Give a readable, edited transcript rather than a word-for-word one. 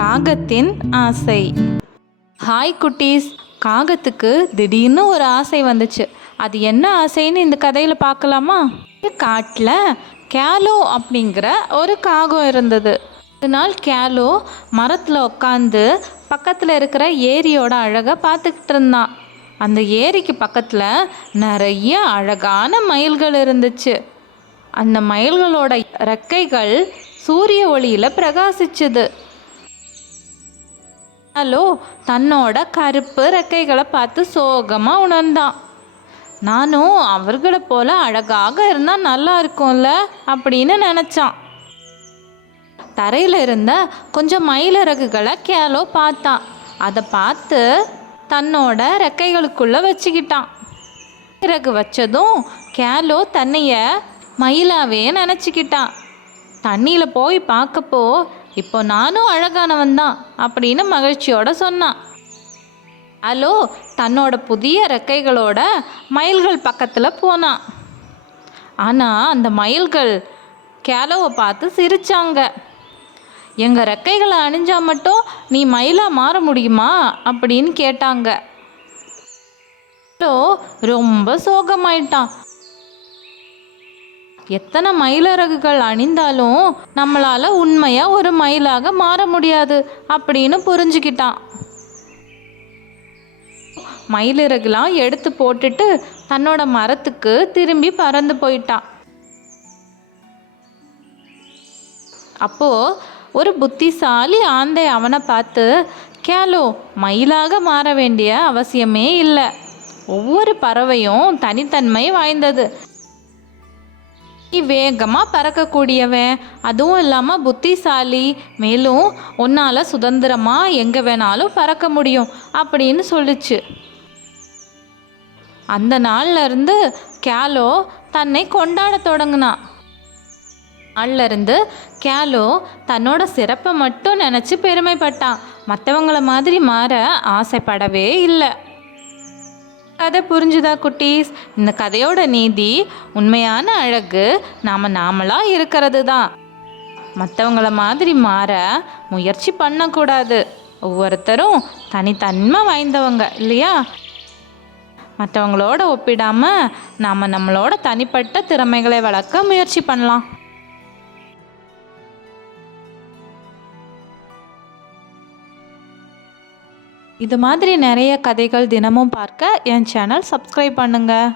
காகத்தின் ஆசை. ஹாய் குட்டீஸ், காகத்துக்கு திடீர்னு ஒரு ஆசை வந்துச்சு. அது என்ன ஆசைன்னு இந்த கதையில் பார்க்கலாமா? காட்டில் கேலோ அப்படிங்கிற ஒரு காகம் இருந்தது. ஒரு நாள் கேலோ மரத்தில் உட்காந்து பக்கத்தில் இருக்கிற ஏரியோட அழகை பார்த்துக்கிட்டு இருந்தான். அந்த ஏரிக்கு பக்கத்தில் நிறைய அழகான மயில்கள் இருந்துச்சு. அந்த மயில்களோட ரெக்கைகள் சூரிய ஒளியில் பிரகாசிச்சுது. கேலோ தன்னோட கருப்பு ரெக்கைகளை பார்த்து சோகமாக உணர்ந்தான். நானும் அவர்களை போல அழகாக இருந்தால் நல்லா இருக்கும்ல அப்படின்னு நினச்சான். தரையில் இருந்த கொஞ்சம் மயிலிறகுகளை கேலோ பார்த்தான். அதை பார்த்து தன்னோட ரெக்கைகளுக்குள்ளே வச்சுக்கிட்டான். இறகு வச்சதும் கேலோ தன்னைய மயிலாவே நினச்சிக்கிட்டான். தண்ணியில் போய் பார்க்கப்போ, இப்போ நானும் அழகானவன் தான் அப்படின்னு மகிழ்ச்சியோட சொன்னான். கேலோ தன்னோட புதிய ரெக்கைகளோட மயில்கள் பக்கத்தில் போனான். ஆனால் அந்த மயில்கள் கேலோவை பார்த்து சிரிச்சாங்க. எங்கள் ரெக்கைகளை அணிஞ்சா மட்டும் நீ மயிலாக மாற முடியுமா அப்படின்னு கேட்டாங்க. கேலோ ரொம்ப சோகமாயிட்டான். எத்தனை மயிலிறகுகள் அணிந்தாலும் நம்மளால் உண்மையாக ஒரு மயிலாக மாற முடியாது அப்படின்னு புரிஞ்சுக்கிட்டான். மயிலிறகுலாம் எடுத்து போட்டுட்டு தன்னோட மரத்துக்கு திரும்பி பறந்து போயிட்டான். அப்போ ஒரு புத்திசாலி ஆந்தை அவனை பார்த்து, கேலோ, மயிலாக மாற வேண்டிய அவசியமே இல்லை. ஒவ்வொரு பறவையும் தனித்தன்மை வாய்ந்தது. நீ வேகமாக பறக்கக்கூடியவன், அதுவும் இல்லாமல் புத்திசாலி, மேலும் உன்னால் சுதந்திரமாக எங்கே வேணாலும் பறக்க முடியும் அப்படின்னு சொல்லிச்சு. அந்த நாள்ல இருந்து கேலோ தன்னை கொண்டாட தொடங்கினான். நாள்ல இருந்து கேலோ தன்னோட சிறப்பை மட்டும் நினச்சி பெருமைப்பட்டான். மற்றவங்கள மாதிரி மாற ஆசைப்படவே இல்லை. கதை புரிஞ்சுதா குட்டீஸ்? இந்த கதையோட நீதி, உண்மையான அழகு நாமளாக இருக்கிறது தான். மற்றவங்கள மாதிரி மாற முயற்சி பண்ணக்கூடாது. ஒவ்வொருத்தரும் தனித்தன்மை வாய்ந்தவங்க இல்லையா? மற்றவங்களோட ஒப்பிடாமல் நாம் நம்மளோட தனிப்பட்ட திறமைகளை வளர்க்க முயற்சி பண்ணலாம். இது மாதிரி நிறைய கதைகள் தினமும் பார்க்க என் சேனல் சப்ஸ்கிரைப் பண்ணுங்கள்.